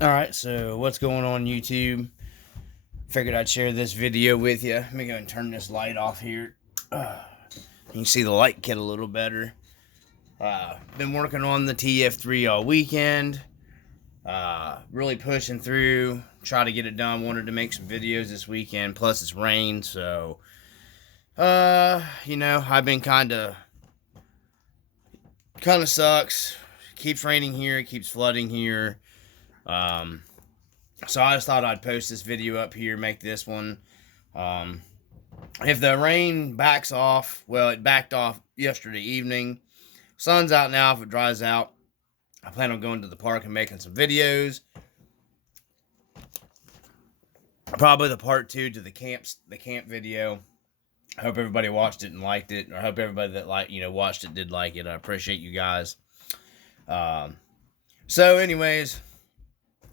Alright, so what's going on YouTube? Figured I'd share this video with you. Let me go and turn this light off here. You can see the light kit a little better. Been working on the TF3 all weekend. Really pushing through. Try to get it done. Wanted to make some videos this weekend. Plus it's rain, so I've been kinda sucks. Keeps raining here, it keeps flooding here. So I just thought I'd post this video up here, make this one. If the rain backs off, well, it backed off yesterday evening. Sun's out now. If it dries out, I plan on going to the park and making some videos. Probably the part 2 to the camp video. I hope everybody watched it and liked it. Or I hope everybody that watched it did like it. I appreciate you guys. So anyways,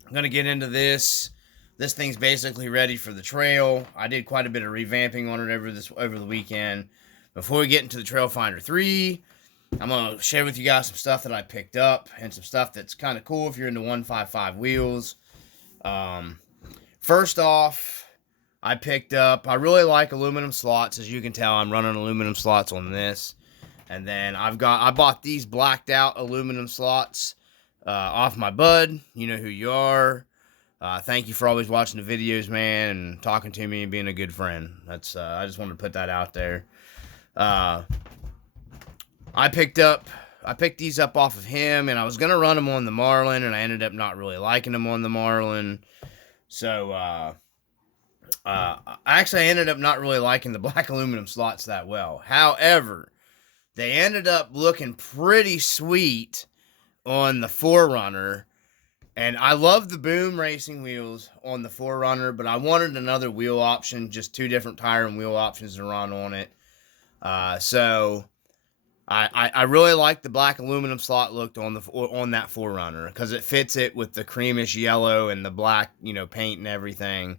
I'm going to get into this. This thing's basically ready for the trail. I did quite a bit of revamping on it over the weekend. Before we get into the Trail Finder 3, I'm going to share with you guys some stuff that I picked up and some stuff that's kind of cool if you're into 155 wheels. First off, I really like aluminum slots. As you can tell, I'm running aluminum slots on this. And then I bought these blacked out aluminum slots off my bud. You know who you are. Thank you for always watching the videos, man, and talking to me and being a good friend. That's I just wanted to put that out there. I picked these up off of him, and I was gonna run them on the Marlin, and I ended up not really liking them on the Marlin. So I ended up not really liking the black aluminum slots that well. However, they ended up looking pretty sweet on the 4Runner, and I love the Boom racing wheels on the 4Runner, but I wanted another wheel option, just 2 different tire and wheel options to run on it. So I really like the black aluminum slot look on that 4Runner because it fits it with the creamish yellow and the black, paint and everything.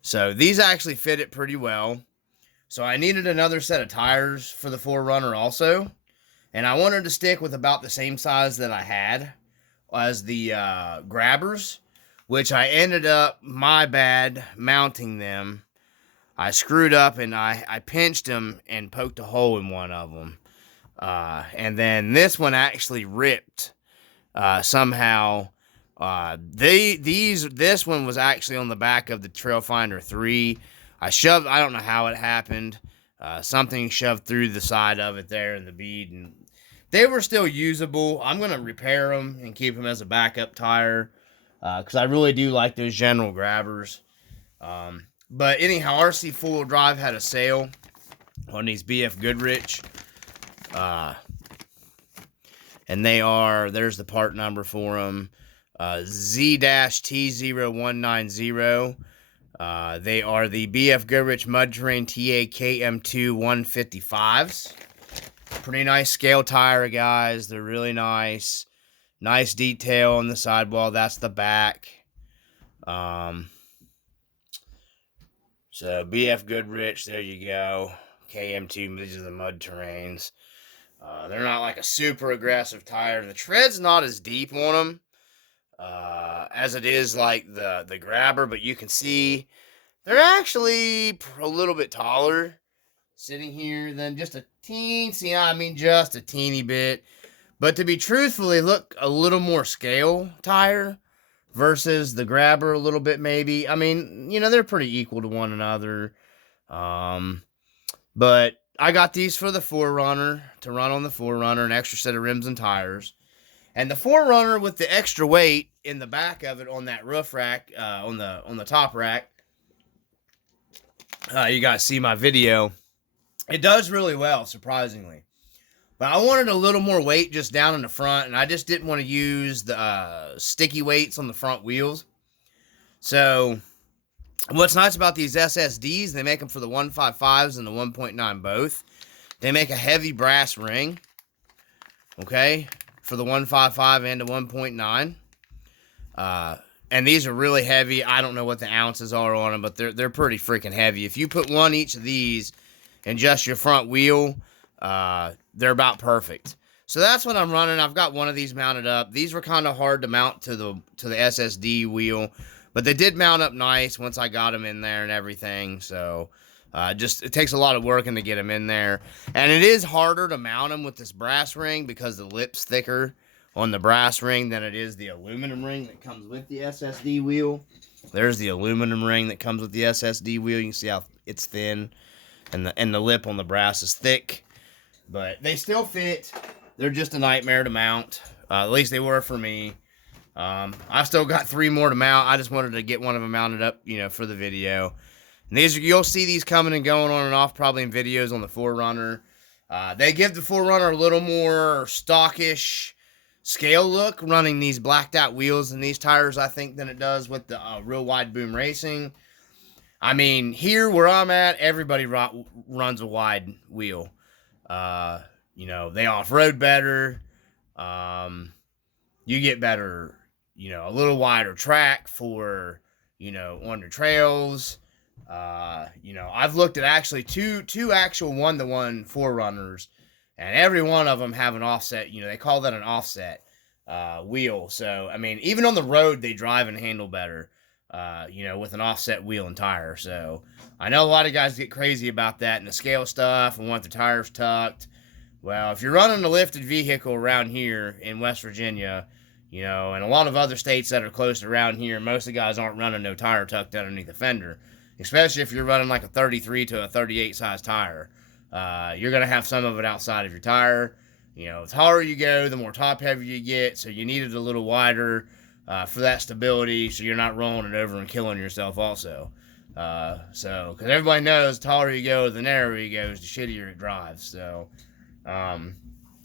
So these actually fit it pretty well. So I needed another set of tires for the 4Runner also. And I wanted to stick with about the same size that I had as the grabbers, which I ended up, my bad, mounting them. I screwed up and I pinched them and poked a hole in one of them. And then this one actually ripped somehow. This one was actually on the back of the Trail Finder 3. I don't know how it happened. Something shoved through the side of it there in the bead, and they were still usable. I'm going to repair them and keep them as a backup tire because I really do like those general grabbers. But anyhow, Rc4WD Drive had a sale on these BF Goodrich. And there's the part number for them, Z-T0190. They are the BF Goodrich Mud Terrain TA KM2 155s. Pretty nice scale tire, guys. They're really nice. Nice detail on the sidewall. That's the back. So BF Goodrich, there you go. KM2, these are the mud terrains. They're not like a super aggressive tire. The tread's not as deep on them as it is like the grabber, but you can see they're actually a little bit taller sitting here than just a just a teeny bit. But to be truthfully, look a little more scale tire versus the grabber a little bit maybe. I mean, they're pretty equal to one another. But I got these for the 4Runner to run on the 4Runner, an extra set of rims and tires. And the 4Runner with the extra weight in the back of it on that roof rack, on the top rack. You guys see my video. It does really well, surprisingly. But I wanted a little more weight just down in the front, and I just didn't want to use the sticky weights on the front wheels. So what's nice about these SSDs, they make them for the 155s and the 1.9 both. They make a heavy brass ring, okay, for the 155 and the 1.9. And these are really heavy. I don't know what the ounces are on them, but they're pretty freaking heavy. If you put one each of these in just your front wheel, they're about perfect. So that's what I'm running. I've got one of these mounted up. These were kind of hard to mount to the SSD wheel, but they did mount up nice once I got them in there and everything. So just it takes a lot of working to get them in there, and it is harder to mount them with this brass ring because the lip's thicker on the brass ring than it is the aluminum ring that comes with the SSD wheel. There's the aluminum ring that comes with the SSD wheel. You can see how it's thin, and the lip on the brass is thick, but they still fit. They're just a nightmare to mount. At least they were for me. I've still got 3 more to mount. I just wanted to get one of them mounted up, you know, for the video. And these, you'll see these coming and going on and off probably in videos on the 4Runner. They give the 4Runner a little more stockish scale look running these blacked out wheels and these tires, I think, than it does with the real wide boom racing. I mean, here where I'm at, everybody runs a wide wheel. You know, they off-road better. You get better, you know, a little wider track for, you know, on your trails. You know, I've looked at actually two actual 1-to-1 4Runners, and every one of them have an offset. You know, they call that an offset wheel. So, I mean, even on the road, they drive and handle better, you know, with an offset wheel and tire. So, I know a lot of guys get crazy about that and the scale stuff and want the tires tucked. Well, if you're running a lifted vehicle around here in West Virginia, you know, and a lot of other states that are close around here, most of the guys aren't running no tire tucked underneath the fender, especially if you're running like a 33 to a 38 size tire. You're going to have some of it outside of your tire. You know, the taller you go, the more top heavy you get, so you need it a little wider for that stability, so you're not rolling it over and killing yourself also. Because everybody knows the taller you go, the narrower you go, the shittier it drives. So, and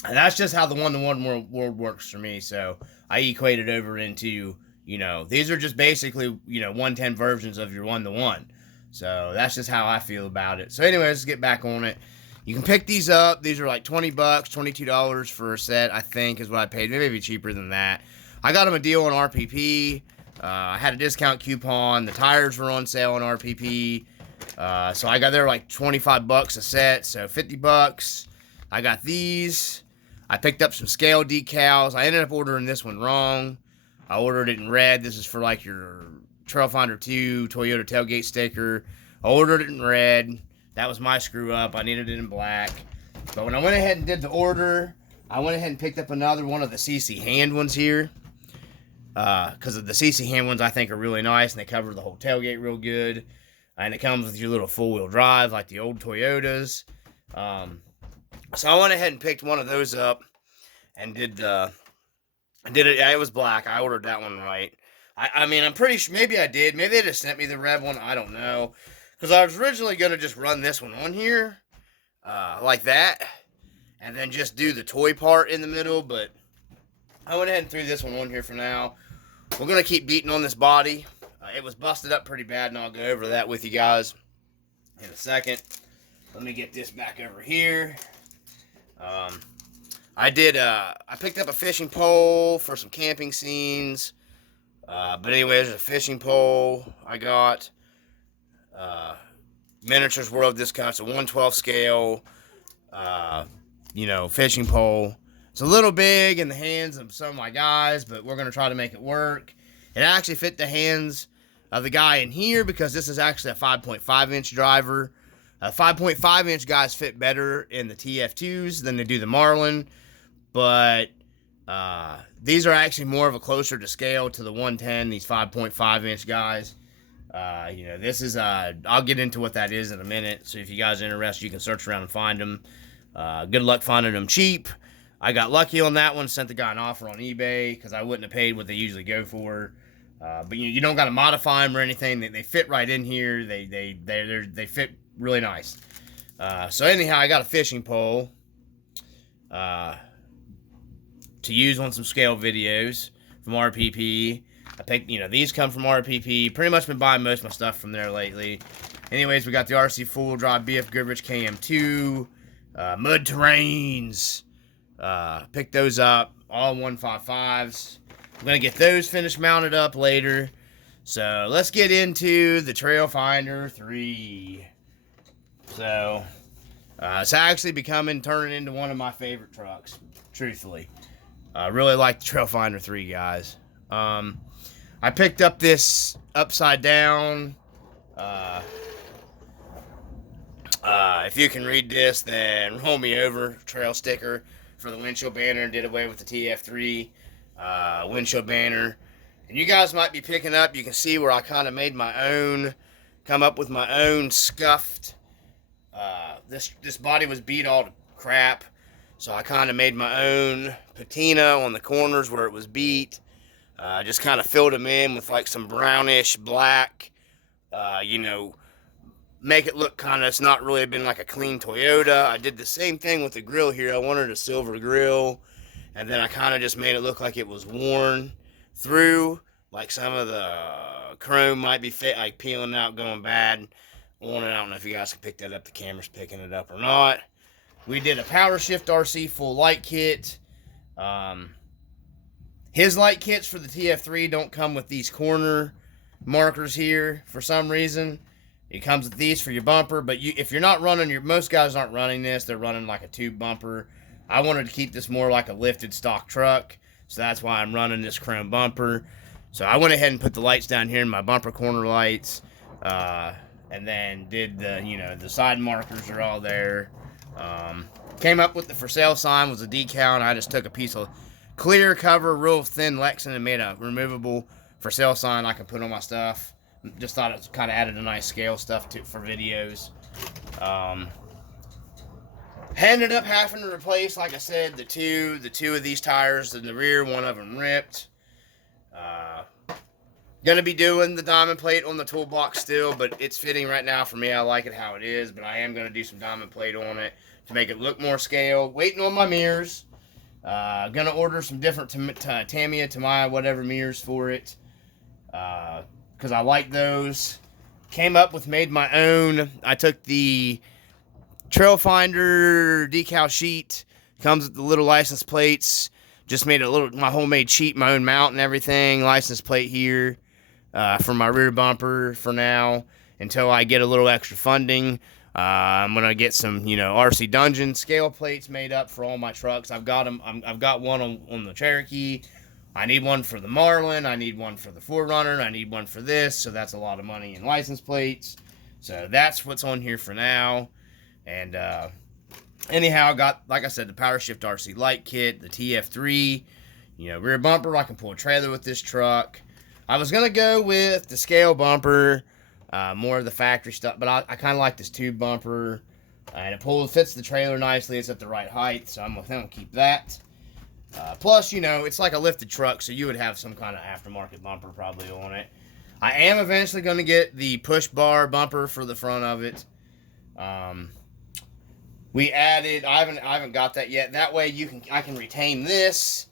that's just how the 1-to-1 world works for me. So I equate it over into, you know, these are just basically, you know, 110 versions of your 1-to-1. So that's just how I feel about it. So anyways, let's get back on it. You can pick these up. These are like $20, $22 for a set, I think is what I paid. Maybe cheaper than that. I got them a deal on RPP. I had a discount coupon. The tires were on sale on RPP. So I got there like $25 a set, so $50. I got these. I picked up some scale decals. I ended up ordering this one wrong. I ordered it in red. This is for like your Trailfinder 2 Toyota tailgate sticker. I ordered it in red. That was my screw up. I needed it in black. But when I went ahead and did the order, I went ahead and picked up another one of the CC hand ones here. Because the CC hand ones I think are really nice and they cover the whole tailgate real good. And it comes with your little four-wheel drive like the old Toyotas. So I went ahead and picked one of those up and did it. Yeah, it was black. I ordered that one right. I mean, I'm pretty sure, maybe I did. Maybe they just sent me the red one. I don't know. Because I was originally going to just run this one on here, like that, and then just do the toy part in the middle, but I went ahead and threw this one on here for now. We're going to keep beating on this body. It was busted up pretty bad, and I'll go over that with you guys in a second. Let me get this back over here. I picked up a fishing pole for some camping scenes. But anyway, there's a fishing pole I got. Miniatures World Discounts, a 1/12 scale, you know, fishing pole. It's a little big in the hands of some of my guys, but we're going to try to make it work. It actually fit the hands of the guy in here because this is actually a 5.5 inch driver. 5.5 inch guys fit better in the TF2s than they do the Marlin, but these are actually more of a closer to scale to the 110, these 5.5 inch guys. You know, this is, I'll get into what that is in a minute, so if you guys are interested, you can search around and find them. Good luck finding them cheap. I got lucky on that one, sent the guy an offer on eBay, because I wouldn't have paid what they usually go for. But you don't got to modify them or anything. They fit right in here. They fit really nice. So anyhow, I got a fishing pole to use on some scale videos from RPP. I picked, you know, these come from RPP. Pretty much been buying most of my stuff from there lately. Anyways, we got the Rc4WD BF Goodrich KM2, mud terrains. Picked those up, all 155s. I'm going to get those finished mounted up later. So, let's get into the Trailfinder 3. So, it's actually turning into one of my favorite trucks. truthfully. I really like the Trailfinder 3, guys. I picked up this upside down. If you can read this, then roll me over. Trail sticker for the windshield banner. Did away with the TF3 windshield banner. And you guys might be picking up. You can see where I kind of made my own, come up with my own scuffed. This body was beat all to crap. So I kind of made my own patina on the corners where it was beat. Just kind of filled them in with like some brownish black, make it look kind of, it's not really been like a clean Toyota. I did the same thing with the grill here. I wanted a silver grill, and then I kind of just made it look like it was worn through, like some of the chrome might be like peeling out, going bad on it. I don't know if you guys can pick that up. The camera's picking it up or not. We did a Power Shift RC full light kit. His light kits for the TF3 don't come with these corner markers here for some reason. It comes with these for your bumper, but if you're not running most guys aren't running this. They're running like a tube bumper. I wanted to keep this more like a lifted stock truck, so that's why I'm running this chrome bumper. So I went ahead and put the lights down here in my bumper corner lights, and then did the side markers are all there. Came up with the for sale sign was a decal, and I just took a piece of clear cover, real thin Lexan, and made a removable for sale sign I can put on my stuff. Just thought it kind of added a nice scale stuff for videos. Ended up having to replace, like I said, the two of these tires in the rear. One of them ripped. Gonna be doing the diamond plate on the toolbox still, but it's fitting right now for me. I like it how it is, but I am gonna do some diamond plate on it to make it look more scale. Waiting on my mirrors. Gonna order some different Tamiya, whatever mirrors for it. Because I like those. Made my own. I took the Trailfinder decal sheet. Comes with the little license plates. Just made my homemade sheet, my own mount and everything. License plate here for my rear bumper for now. Until I get a little extra funding. I'm going to get some, RC Dungeon scale plates made up for all my trucks. I've got them. I've got one on the Cherokee. I need one for the Marlin. I need one for the 4Runner. I need one for this. So that's a lot of money in license plates. So that's what's on here for now. And anyhow, I got, like I said, the Power Shift RC light kit, the TF3, rear bumper. I can pull a trailer with this truck. I was going to go with the scale bumper, more of the factory stuff, but I kind of like this tube bumper. And it fits the trailer nicely. It's at the right height, so I'm going to keep that. Plus, it's like a lifted truck, so you would have some kind of aftermarket bumper probably on it. I am eventually going to get the push bar bumper for the front of it. We added, I haven't got that yet. That way I can retain this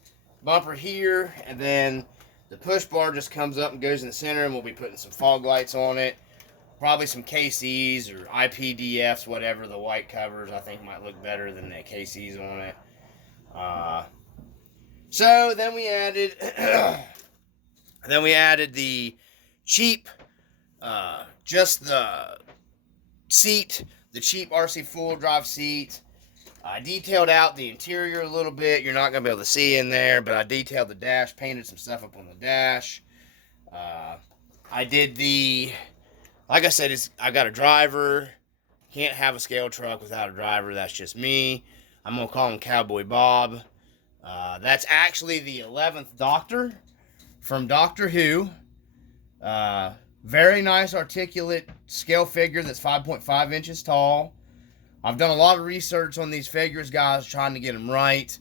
bumper here, and then the push bar just comes up and goes in the center, and we'll be putting some fog lights on it. Probably some KCs or IPDFs, whatever. The white covers I think might look better than the KCs on it. So then we added, the cheap, just the seat, the cheap RC full drive seat. I detailed out the interior a little bit. You're not gonna be able to see in there, but I detailed the dash, painted some stuff up on the dash. I did like I said, I got a driver. Can't have a scale truck without a driver. That's just me. I'm gonna call him Cowboy Bob. That's actually the 11th Doctor from Doctor Who. Very nice articulate scale figure that's 5.5 inches tall. I've done a lot of research on these figures, guys, trying to get them right.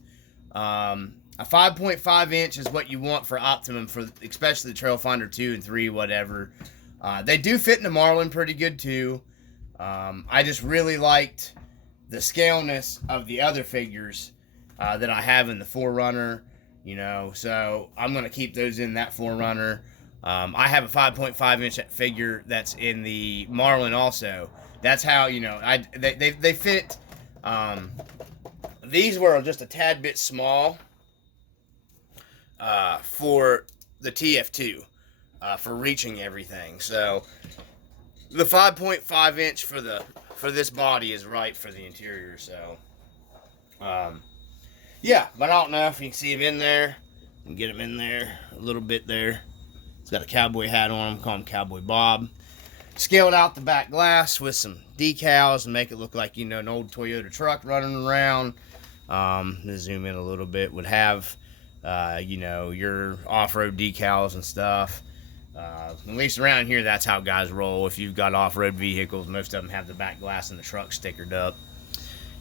A 5.5 inch is what you want for optimum, for especially the Trailfinder 2 and 3, whatever. They do fit in the Marlin pretty good, too. I just really liked the scaleness of the other figures that I have in the 4Runner, so I'm going to keep those in that 4Runner. I have a 5.5 inch figure that's in the Marlin also. That's how, they fit. These were just a tad bit small for the TF2 for reaching everything. So the 5.5 inch for this body is right for the interior. So yeah, but I don't know if you can see him in there. And get him in there a little bit there. He's got a cowboy hat on him. Call him Cowboy Bob. Scaled out the back glass with some decals and make it look like, you know, an old Toyota truck running around. Let's zoom in a little bit. Would have, you know, your off-road decals and stuff. At least around here, that's how guys roll. If you've got off-road vehicles, most of them have the back glass and the truck stickered up.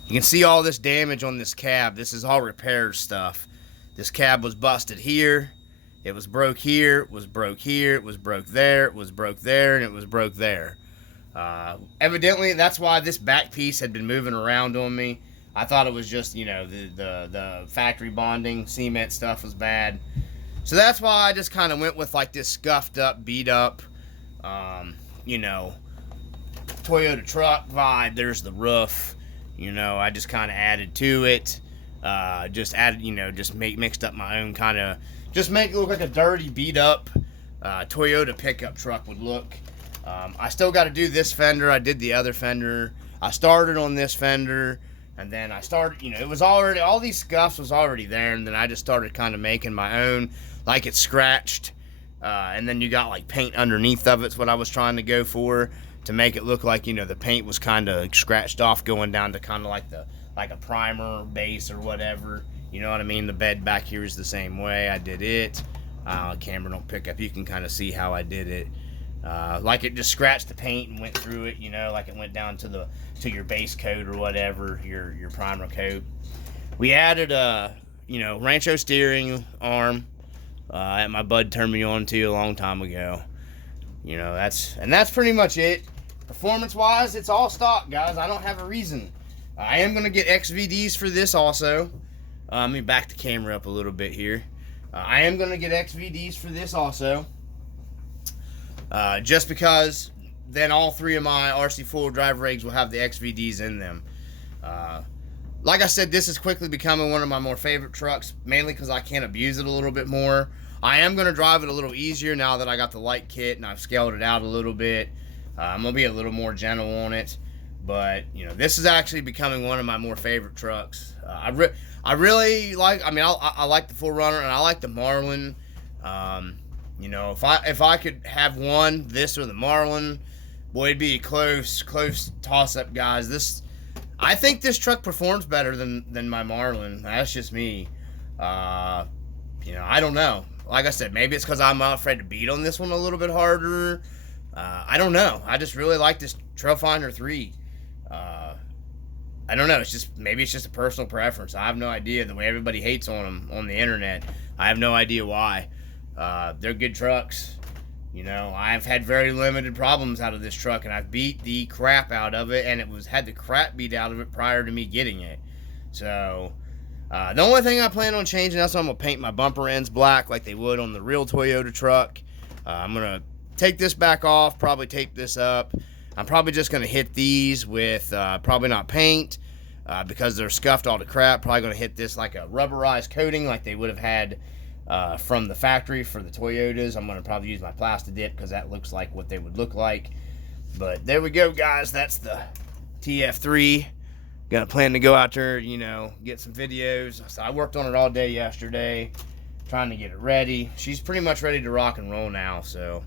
You can see all this damage on this cab. This is all repair stuff. This cab was busted here. It was broke here. It was broke here. It was broke there. It was broke there. And it was broke there. Evidently, that's why this back piece had been moving around on me. I thought it was just, you know, the factory bonding cement stuff was bad. So that's why I just kind of went with like this scuffed up, beat up, you know, Toyota truck vibe. There's the roof. You know, I just kind of added to it. Just added, you know, just mixed up my own kind of, just make it look like a dirty, beat up Toyota pickup truck would look. I still got to do this fender. I did the other fender. I started on this fender, and then I started, you know, it was already, all these scuffs was already there, and then I just started kind of making my own, like it's scratched, and then you got like paint underneath of it's what I was trying to go for, to make it look like, you know, the paint was kind of scratched off going down to kind of like a primer base or whatever. You know what I mean? The bed back here is the same way. I did it. Camera don't pick up. You can kind of see how I did it. Like it just scratched the paint and went through it, you know, like it went down to your base coat or whatever, your primer coat. We added a, you know, Rancho steering arm that my bud turned me on to a long time ago. You know, that's pretty much it. Performance-wise, it's all stock, guys. I don't have a reason. I am going to get XVDs for this also. Let me back the camera up a little bit here. I am going to get XVDs for this also. Just because then all three of my RC4 drive rigs will have the XVDs in them. Like I said, this is quickly becoming one of my more favorite trucks, mainly because I can abuse it a little bit more. I am going to drive it a little easier now that I got the light kit and I've scaled it out a little bit. I'm going to be a little more gentle on it. But, you know, this is actually becoming one of my more favorite trucks. I really like, I mean, I like the 4Runner and I like the Marlin. You know, if I could have one, this or the Marlin, boy, it'd be a close toss-up, guys. I think this truck performs better than my Marlin. That's just me. You know, I don't know. Like I said, maybe it's because I'm afraid to beat on this one a little bit harder. I don't know. I just really like this Trailfinder 3. I don't know. Maybe it's just a personal preference. I have no idea. The way everybody hates on them on the internet, I have no idea why. They're good trucks. You know, I've had very limited problems out of this truck, and I've beat the crap out of it, and had the crap beat out of it prior to me getting it. So, the only thing I plan on changing, that's I'm going to paint my bumper ends black like they would on the real Toyota truck. I'm going to take this back off, probably tape this up. I'm probably just going to hit these with, probably not paint, because they're scuffed all to crap. Probably going to hit this like a rubberized coating like they would have had from the factory for the Toyotas. I'm going to probably use my Plastidip because that looks like what they would look like. But there we go, guys. That's the TF3. Got a plan to go out there, you know, get some videos. So I worked on it all day yesterday, trying to get it ready. She's pretty much ready to rock and roll now, so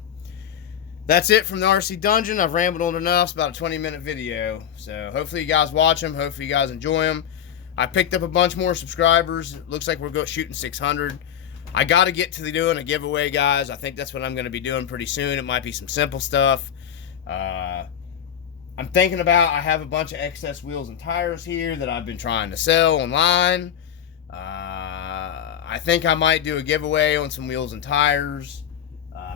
that's it from the RC Dungeon. I've rambled on enough. It's about a 20-minute video. So hopefully you guys watch them. Hopefully you guys enjoy them. I picked up a bunch more subscribers. It looks like we're shooting 600. I got to get to doing a giveaway, guys. I think that's what I'm going to be doing pretty soon. It might be some simple stuff. I'm thinking about, I have a bunch of excess wheels and tires here that I've been trying to sell online. I think I might do a giveaway on some wheels and tires.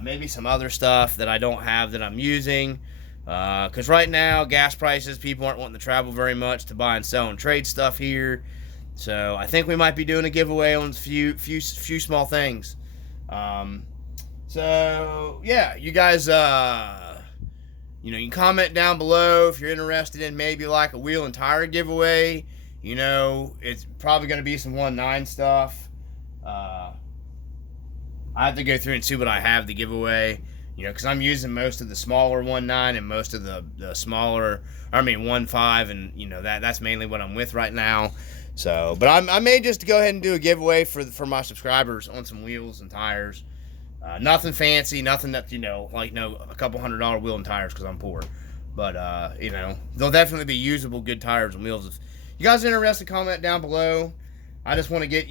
Maybe some other stuff that I don't have that I'm using. Because right now, gas prices, people aren't wanting to travel very much to buy and sell and trade stuff here. So I think we might be doing a giveaway on a few small things. So yeah, you guys, you know, you can comment down below if you're interested in maybe like a wheel and tire giveaway. You know, it's probably going to be some 1.9 stuff. I have to go through and see what I have to give away. You know, because I'm using most of the smaller 1.9 and most of the smaller, 1.5, and you know that's mainly what I'm with right now. So, but I may just go ahead and do a giveaway for my subscribers on some wheels and tires. Nothing fancy, nothing that, like a couple $100 wheel and tires because I'm poor. But, they'll definitely be usable, good tires and wheels. If you guys are interested, comment down below. I just want to get,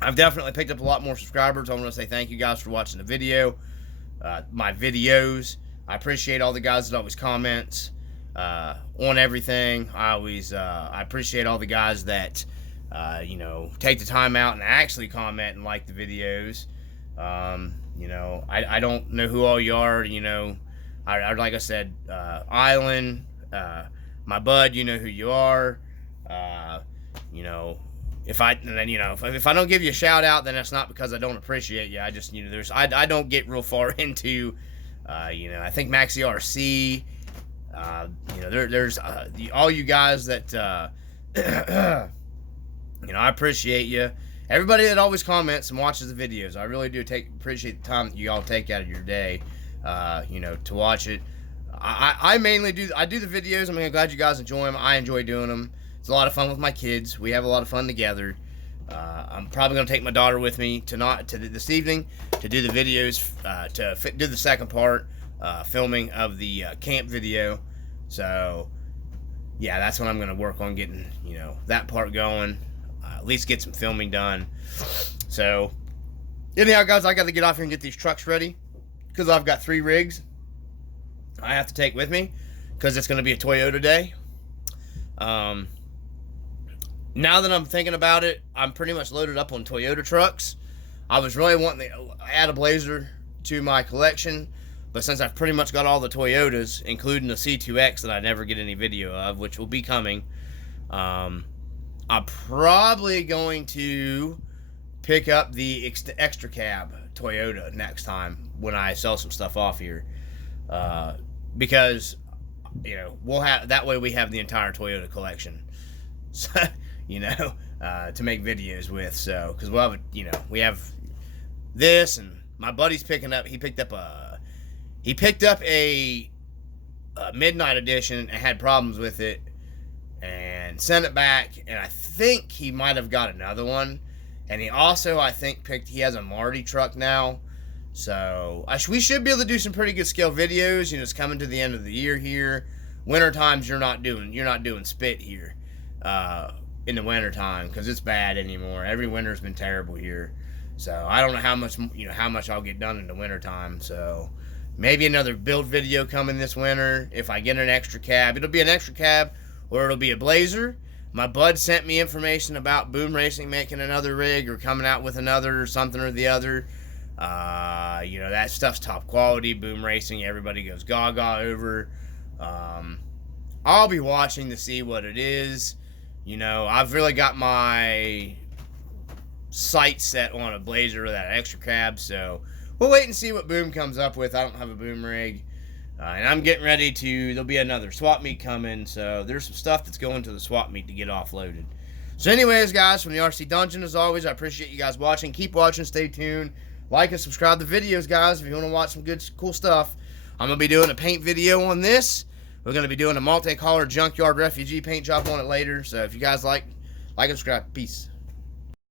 I've definitely picked up a lot more subscribers. I want to say thank you guys for watching the video, my videos. I appreciate all the guys that always comment on everything. I appreciate all the guys that, take the time out and actually comment and like the videos. I don't know who all you are, like I said, Island, my bud, you know who you are. If I don't give you a shout out, then that's not because I don't appreciate you. I just, I don't get real far into, I think Maxi RC, there's all you guys that, I appreciate you. Everybody that always comments and watches the videos, I really do appreciate the time that you all take out of your day, to watch it. I mainly do the videos. I'm glad you guys enjoy them. I enjoy doing them. It's a lot of fun with my kids. We have a lot of fun together. I'm probably going to take my daughter with me this evening to do the videos, do the second part, filming of the camp video. So, yeah, that's when I'm going to work on getting, that part going. At least get some filming done. So, anyhow, guys, I got to get off here and get these trucks ready because I've got 3 rigs I have to take with me because it's going to be a Toyota day. Now that I'm thinking about it, I'm pretty much loaded up on Toyota trucks. I was really wanting to add a Blazer to my collection, but since I've pretty much got all the Toyotas, including the C2X that I never get any video of, which will be coming, I'm probably going to pick up the extra cab Toyota next time when I sell some stuff off here, because we'll have that way we have the entire Toyota collection, so, to make videos with. So because we'll have we have this, and my buddy's picking up. He picked up a midnight edition and had problems with it and sent it back, and I think he might have got another one. And he also, I think, he has a Marty truck now. So we should be able to do some pretty good scale videos. It's coming to the end of the year here. Winter times you're not doing spit here in the winter time because it's bad anymore. Every winter's been terrible here. So I don't know how much I'll get done in the winter time. So maybe another build video coming this winter. If I get an extra cab, it'll be an extra cab or it'll be a Blazer. My bud sent me information about Boom Racing making another rig or coming out with another or something or the other. That stuff's top quality. Boom Racing, everybody goes gaga over. I'll be watching to see what it is. I've really got my sights set on a Blazer or that extra cab, so we'll wait and see what Boom comes up with. I don't have a Boom rig. And I'm getting ready there'll be another swap meet coming, so there's some stuff that's going to the swap meet to get offloaded. So anyways, guys, from the RC Dungeon, as always, I appreciate you guys watching. Keep watching, stay tuned. Like and subscribe to the videos, guys, if you want to watch some good, cool stuff. I'm going to be doing a paint video on this. We're going to be doing a multicolor junkyard refugee paint job on it later. So if you guys like and subscribe. Peace.